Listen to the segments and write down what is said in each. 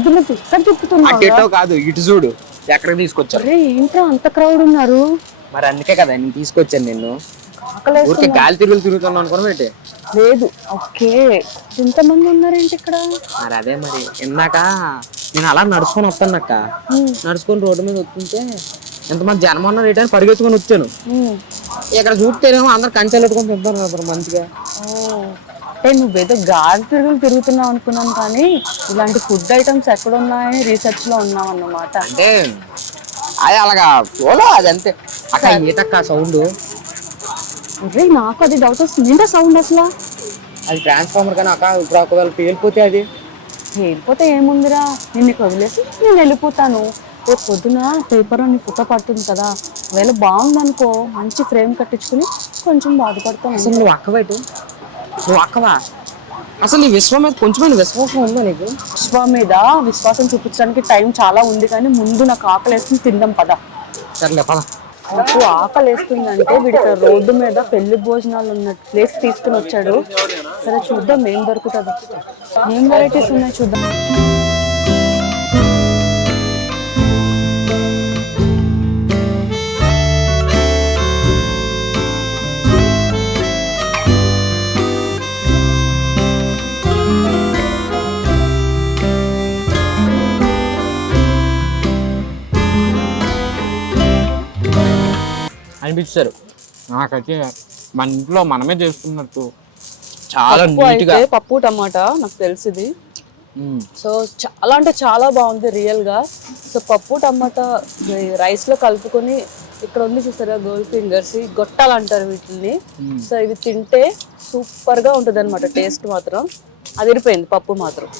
వద్దు నువ్వు ఇక్కడ తిప్పుతున్నావు కాదు ఇటు చూడు ఎక్కడికి తీసుకొచ్చారు. ఏంట్రా అంత క్రౌడ్ ఉన్నారు? మరి అందుకే కదా నేను తీసుకొచ్చాను నిన్ను. ఊరికే గాలి తిరుగుతున్నాను అనుకోనబెట్టి లేదు. ఓకే, ఎంతమంది ఉన్నారేంటి ఇక్కడ? మరి అదే మరి ఇందాక నేను అలా నడుచుకొని వస్తాను అక్క. నడుచుకొని రోడ్డు మీద వస్తుంటే ఎంతమంది జనం ఉన్నారు ఏంటని పరిగెత్తుకొని వచ్చాను. ఇక్కడ చూస్తేనేమో అందరు కంచెలు పెట్టుకొని తింటారు కదా మంచిగా. అంటే నువ్వేదో గాలి తిరుగుతున్నావు అనుకున్నాను, కానీ ఇలాంటి ఫుడ్ ఐటమ్స్ ఎక్కడ ఉన్నాయని రీసెర్చ్ లో ఉన్నావు అన్నమాట. అంటే అది అలాగా ఫ్లోలో అది అంతే అక్క. ఏటక్క సౌండ్? అరే నాకు అది డౌట్ వస్తుంది, ఏంటో సౌండ్ అసలు? అది ట్రాన్స్ఫార్మర్ కానీ అక్క. ఇప్పుడు ఒకవేళ పేలిపోతే అది వెళ్ళిపోతే ఏముందిరా, నిన్ను వదిలేసి నేను వెళ్ళిపోతాను. రేపు పొద్దున పేపర్ నీ ఫోటో పడుతుంది కదా, ఒకవేళ బాగుందనుకో మంచి ఫ్రేమ్ కట్టించుకుని కొంచెం బాధపడతాను. అసలు నువ్వు అక్కబెట్టు, నువ్వు అక్కవా? అసలు ఈ విశ్వం మీద కొంచెం విశ్వాసం ఉందా నీకు? విశ్వం మీద విశ్వాసం చూపించడానికి టైం చాలా ఉంది, కానీ ముందు నాకు ఆకలి వేస్తుంది, తిందాం పద. సర్లే పద. నాకు ఆకలి వేస్తుందంటే వీడికి రోడ్డు మీద పెళ్లి భోజనాలు ఉన్న ప్లేస్ తీసుకుని వచ్చాడు. సరే చూద్దాం ఏం దొరుకుతుందో, ఏం వెరైటీస్ ఉన్నాయి చూద్దాం. అనిపించారు నాకైతే మన ఇంట్లో మనమే చేసుకున్నట్టు చాలా నీట్ గా. పప్పు టమాటా నాకు తెలిసింది. సో చాలా అంటే చాలా బాగుంది రియల్ గా. సో పప్పు టమాటా రైస్ లో కలుపుకొని ఇక్కడ ఉంది చూసారా గోల్డ్ ఫింగర్స్, గొట్టాలు అంటారు వీటిని. సో ఇవి తింటే సూపర్ గా ఉంటుంది అనమాట. టేస్ట్ మాత్రం అదిరిపోయింది. పప్పు మాత్రం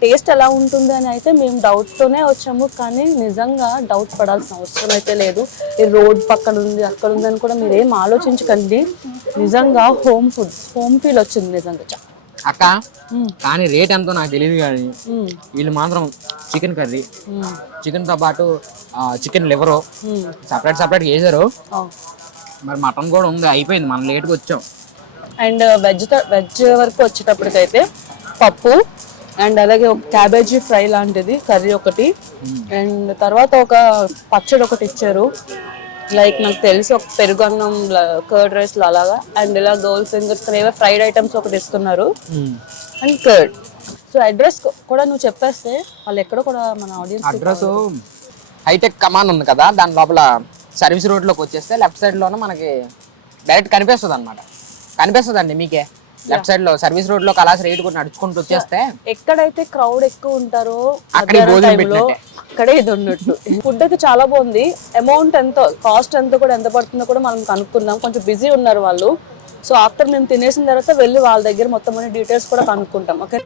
టేస్ట్ ఎలా ఉంటుంది అని అయితే మేము డౌట్ తోనే వచ్చాము, కానీ నిజంగా డౌట్ పడాల్సిన అవసరం అయితే లేదు. ఈ రోడ్ పక్కన ఉంది అక్కడ ఉంది అని కూడా మీరు ఏం ఆలోచించకండి. నిజంగా హోమ్ ఫుడ్, హోమ్ ఫీల్ వచ్చింది నిజంగా అక్క. కానీ రేట్ ఎంతో నాకు తెలియదు, కానీ వీళ్ళు మాత్రం చికెన్ కర్రీ, చికెన్ తో పాటు చికెన్ లివరు సపరేట్ సపరేట్ చేశారు. మరి మటన్ కూడా ఉంది, అయిపోయింది, మనం లేట్గా వచ్చాం. అండ్ వెజ్ వరకు వచ్చేటప్పటికైతే పప్పు అండ్ అలాగే ఒక క్యాబేజీ ఫ్రై లాంటిది కర్రీ ఒకటి, అండ్ తర్వాత ఒక పచ్చడి ఒకటి ఇచ్చారు. లైక్ నాకు తెలిసి ఒక పెరుగు అన్నం కర్డ్ రైస్ అలాగా, అండ్ ఇలా గోల్డ్ ఫింగర్స్ ఫ్రైడ్ ఐటమ్స్ ఒకటి ఇస్తున్నారు అండ్ కర్డ్. సో అడ్రస్ కూడా నువ్వు చెప్పేస్తే వాళ్ళు ఎక్కడో కూడా మన ఆడియన్స్. అడ్రస్ హైటెక్ కమాన్ ఉంది కదా, దాని లోపల సర్వీస్ రోడ్ లోకి వచ్చేస్తే లెఫ్ట్ సైడ్ లోనే మనకి డైరెక్ట్ కనిపిస్తుంది అనమాట. కనిపిస్తుందండి మీకే లెఫ్ట్ సైడ్ లో సర్వీస్ రోడ్ లో అలా స్ట్రైట్ కూడా నడుచుకుంటూ వచ్చేస్తే ఎక్కడైతే క్రౌడ్ ఎక్కువ ఉంటారో అక్కడే ఇది ఉన్నట్టు. ఫుడ్ అయితే చాలా బాగుంది. అమౌంట్ ఎంత, కాస్ట్ ఎంత కూడా ఎంత పడుతుందో కూడా మనం కనుక్కుందాం. కొంచెం బిజీ ఉన్నారు వాళ్ళు. సో ఆఫ్టర్ మేము తినేసిన తర్వాత వెళ్ళి వాళ్ళ దగ్గర మొత్తం అన్ని డీటెయిల్స్ కూడా కనుక్కుంటాం. ఓకే,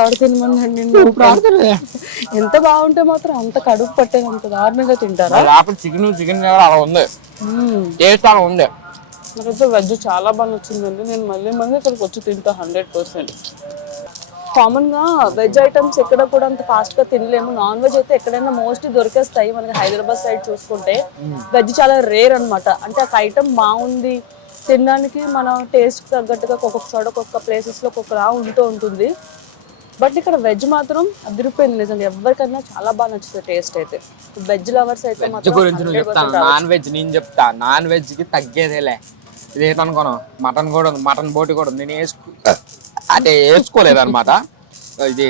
ఎవరు తినమనండి? ఎంత బాగుంటే మాత్రం అంత కడుపు పట్టేది దారుణంగా తింటారా? చికెన్ అలా ఉంది, టేస్ట్ అలా ఉంది. నాకైతే వెజ్ చాలా బాగా నచ్చిందండి. నేను మళ్ళీ ఇక్కడికి వచ్చి తింటా 100%. కామన్ గా వెజ్ ఐటమ్స్ ఎక్కడ కూడా అంత ఫాస్ట్ గా తినలేము. నాన్ వెజ్ అయితే ఎక్కడైనా మోస్ట్లీ దొరికేస్తాయి. మనకి హైదరాబాద్ సైడ్ చూసుకుంటే వెజ్ చాలా రేర్ అనమాట. అంటే ఒక ఐటమ్ బాగుంది తినడానికి, మన టేస్ట్ తగ్గట్టుగా ఒక్కొక్క చోట ఒక్కొక్క ప్లేసెస్ లో ఒక్కొక్కలా ఉంటుంది. బట్ ఇక్కడ వెజ్ మాత్రం అదిరిపోయింది నిజంగా. ఎవరికైనా చాలా బాగా నచ్చుతుంది టేస్ట్ అయితే. వెజ్ లవర్స్ అయితే మాత్రం. నాన్ వెజ్ నేను చెప్తా, నాన్ వెజ్ కి తగ్గేదేలే. ఇదేంటనుకోను, మటన్ కూడా ఉంది, మటన్ బోటి కూడా ఉంది. నేను అంటే వేసుకోలేదు అనమాట. ఇది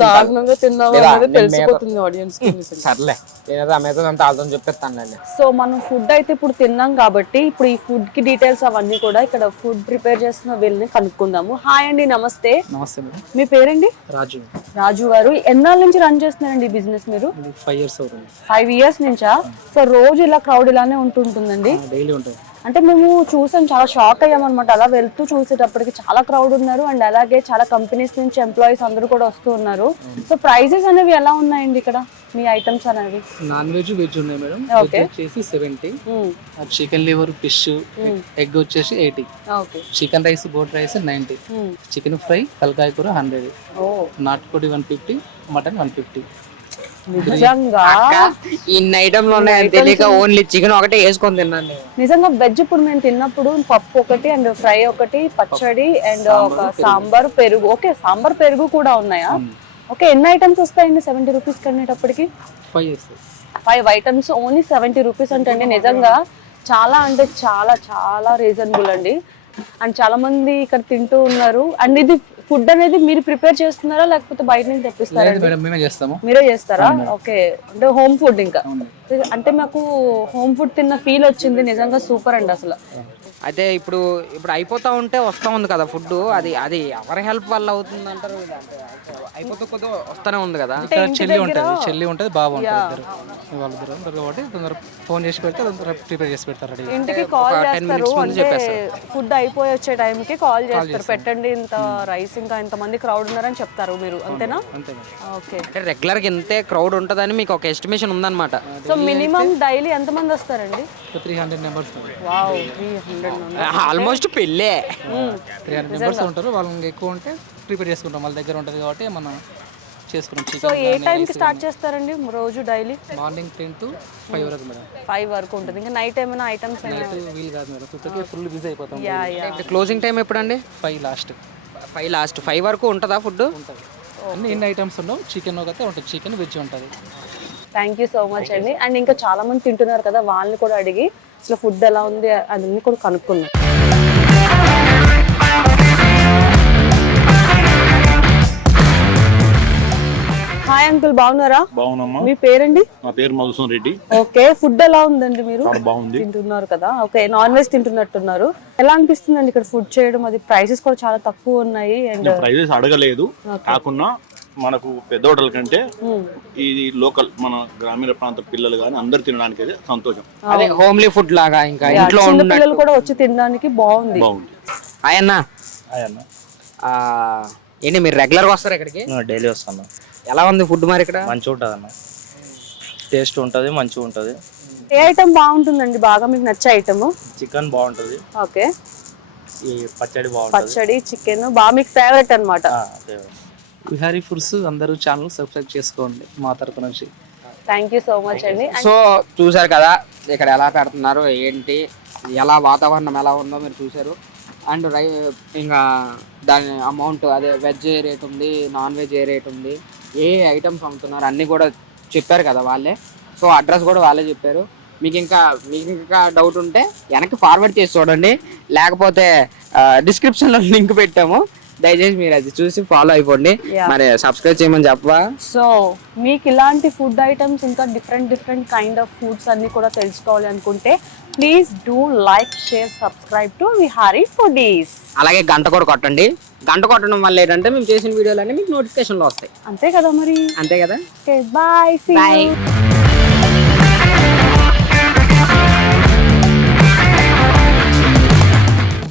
దారుణంగా తిన్నావు తెలిసిపోతుంది ఆడియన్స్ కి. సర్లే, నేనైతే అమెజాన్ అంతా ఆల్తో చెప్పేస్తానులేండి. సో మనం ఫుడ్ అయితే ఇప్పుడు తిన్నాం కాబట్టి ఇప్పుడు ఈ ఫుడ్ కి డీటెయిల్స్ అవన్నీ కూడా ఇక్కడ ఫుడ్ ప్రిపేర్ చేస్తున్న వీళ్ళని కనుక్కుందాము. హాయ్ అండి, నమస్తే. నమస్తే. మీ పేరండి? రాజు. రాజు గారు, ఎన్నాళ్ళ నుంచి రన్ చేస్తున్నారండి ఈ బిజినెస్ మీరు? 5 years అవుతుంది. 5 years నుంచా? సో రోజు ఇలా క్రౌడ్ ఇలానే ఉంటుందండి? డైలీ ఉంటుంది. అంటే మేము చూసాం, చాలా షాక్ అయ్యామన్నమాట. అలా వెళ్తూ చూసేటప్పటికి చాలా క్రౌడ్ ఉన్నారు, అండ్ అలాగే చాలా కంపెనీస్ నుంచి ఎంప్లాయీస్ అందరూ కూడా వస్తూ ఉన్నారు. సో ప్రైజెస్ అనేవి ఎలా ఉన్నాయండి ఇక్కడ? మీ ఐటమ్స్ అనేవి? నాన్ వెజ్ వెజ్ ఉన్నాయి మేడం. ఓకే. వెజ్ వచ్చేసి 70, చికెన్ లివర్ ఫిష్ ఎగ్ వచ్చేసి 80, okay. Chicken rice boat rice 90, chicken fry తలకాయ కూర 100, ఓ నాటుకోడి 150, మటన్ 150. నిజంగా ఇన్ని ఐటమ్లు ఉన్నాయని తెలియక ఓన్లీ చికెన్ ఒకటే వేసుకొని తిన్నాను నేను. నిజంగా వెజ్ ఇప్పుడు మేము తిన్నప్పుడు పప్పు ఒకటి అండ్ ఫ్రై ఒకటి, పచ్చడి అండ్ ఒక సాంబార్, పెరుగు. ఓకే, సాంబార్ పెరుగు కూడా ఉన్నాయా? ఓకే, ఎన్ని ఐటమ్స్ వస్తాయండి 70 రూపీస్ కనేటప్పటికి? 5 వేస్తాయి. 5 ఐటమ్స్ ఓన్లీ 70 రూపీస్ అంటే అండి నిజంగా చాలా అంటే చాలా చాలా రీజనబుల్ అండి. అండ్ చాలా మంది ఇక్కడ తింటూ ఉన్నారు. అండ్ ఇది ఫుడ్ అనేది మీరు ప్రిపేర్ చేస్తున్నారా లేకపోతే బయట నుంచి తెప్పిస్తారా? లేదు మేడం, మేమే చేస్తాము. మీరే చేస్తారా? ఓకే, అంటే హోమ్ ఫుడ్. ఇంకా అంటే మాకు హోమ్ ఫుడ్ తిన్న ఫీల్ వచ్చింది. నిజంగా సూపర్ అండి అసలు. అయితే ఇప్పుడు అయిపోతా ఉంటే వస్తా ఉంది కదా ఫుడ్, అది ఎవరి హెల్ప్ వల్ల అవుతుంది అంటారు? అయిపోతే కొద్దిగా వస్తానే ఉంది కదా. ఇక్కడ చెల్లి ఉంటుంది బాబు ఉంటారు, వాళ్ళిద్దరు కాబట్టి తొందర ఫోన్ చేసి పెడితే తొందర ప్రిపేర్ చేసి పెడతారు. రెడీ ఇంటికి కాల్ చేస్తారు, అంటే ఫుడ్ అయిపోయి వచ్చే టైంకి కాల్ చేస్తారు, పెట్టండి ఇంత రైస్, ఇంకా ఇంతమంది క్రౌడ్ ఉన్నారని చెప్తారు. మీరు అంతేనా? అంతే. ఓకే. అంటే రెగ్యులర్గా ఇంతే క్రౌడ్ ఉంటుందని మీకు ఒక ఎస్టిమేషన్ ఉందన్నమాట. సో మినిమం డైలీ ఎంతమంది వస్తారండి? 300 మెంబర్స్. వావ్, 300 ఆల్మోస్ట్ పెళ్ళే. 300 మెంబర్స్ ఉంటారు. వాళ్ళకి ఎక్కువ ఉంటే ప్రిపేర్ చేసుకుంటాం, వాళ్ళ దగ్గర ఉంటుంది కాబట్టి మనం చేసుకున్నాం. సో ఏ టైంకి స్టార్ట్ చేస్తారండి రోజు డైలీ? మార్నింగ్ 10 to 5 వరకు మేడం. 5 వరకు ఉంటుంది. ఇంకా నైట్ ఏమైనా ఐటమ్స్? నైట్ వీలు కాదు మేడం, చుట్టూ ఫుల్ బిజీ అయిపోతాం. క్లోజింగ్ టైం ఎప్పుడండి? 5 లాస్ట్. 5 వరకు ఉంటుందా ఫుడ్? ఉంటుంది. అన్ని ఎన్ని ఐటమ్స్ ఉండవు, చికెన్ ఒకటే ఉంటుంది, చికెన్ వెజ్ ఉంటుంది. థ్యాంక్ యూ సో మచ్ అండి. అండ్ ఇంకా చాలా మంది తింటున్నారు కదా, వాళ్ళని కూడా అడిగి అసలు ఫుడ్ ఎలా ఉంది అదన్నీ కూడా కనుక్కుందాం. హాయ్ అంకుల్, బాగున్నారా? బాగున్నామ్మా. మీ పేరండి? నా పేరు మధుసూన్ రెడ్డి. ఓకే, ఫుడ్ ఎలా ఉందండి? మీరు బాగుంది తింటున్నారు కదా, ఓకే, నాన్ వెజ్ తింటున్నట్టున్నారు. ఎలా అనిపిస్తుందండి ఇక్కడ ఫుడ్ చేయడం? అది ప్రైసెస్ కూడా చాలా తక్కువ ఉన్నాయి. అండ్ ప్రైజెస్ అడగలేదు, కాకుండా మనకు పెద్ద హోటల్ కంటే ఇది లోకల్ మన గ్రామీణ ప్రాంత పిల్లలు కానీ అందరు తినడానికి అయితే సంతోషం. అదే హోమ్లీ ఫుడ్ లాగా, ఇంకా ఇంట్లో చిన్న పిల్లలు కూడా వచ్చి తినడానికి బాగుంది. అయ్యన్నా ఏంటి మీరు రెగ్యులర్ గా వస్తారు ఇక్కడికి? డైలీ వస్తాను. ఎలా ఉంది ఫుడ్ మరి ఇక్కడ? మంచిగా ఉంటుంది అన్న, టేస్ట్ ఉంటుంది, మంచిగా ఉంటుంది. ఏ ఐటమ్ బాగుంటుందండి బాగా మీకు నచ్చే ఐటమ్? చికెన్ బాగుంటుంది. ఓకే. ఈ పచ్చడి బాగుంటుంది. పచ్చడి, చికెన్ బాగా మీకు ఫేవరెట్ అన్నమాట. విహారీ ఫుడ్స్ అందరూ ఛానల్ సబ్స్క్రైబ్ చేసుకోండి మా తరపు నుంచి. థ్యాంక్ యూ సో మచ్ అండి. సో చూసారు కదా ఇక్కడ ఎలా పెడుతున్నారు ఏంటి, ఎలా వాతావరణం ఎలా ఉందో మీరు చూసారు. అండ్ ఇంకా దాని అమౌంట్, అదే వెజ్ ఏ రేట్ ఉంది, నాన్ వెజ్ ఏ రేట్ ఉంది, ఏ ఐటమ్స్ అమ్ముతున్నారు అన్నీ కూడా చెప్పారు కదా వాళ్ళే. సో అడ్రస్ కూడా వాళ్ళే చెప్పారు. మీకు ఇంకా డౌట్ ఉంటే వెనక్కి ఫార్వర్డ్ చేసి చూడండి, లేకపోతే డిస్క్రిప్షన్లో లింక్ పెట్టాము, దయచేసి మీరు అది చూసి ఫాలో అయిపోండి. మరి సబ్స్క్రైబ్ చేయమని చెప్పవా? సో మీకు ఇలాంటి ఫుడ్ ఐటమ్స్ ఇంకా డిఫరెంట్ కైండ్ ఆఫ్ ఫుడ్స్ అన్ని కూడా తెలుసుకోవాలి అనుకుంటే please do like, share, subscribe to Vihari foodies. అలాగే గంట కూడా కొట్టండి. గంట కొట్టడం వల్ల ఏంటంటే మేము చేసిన వీడియోలన్నీ మీకు నోటిఫికేషన్లో వస్తాయి. అంతే కదా మరి? అంతే కదా. Okay, bye.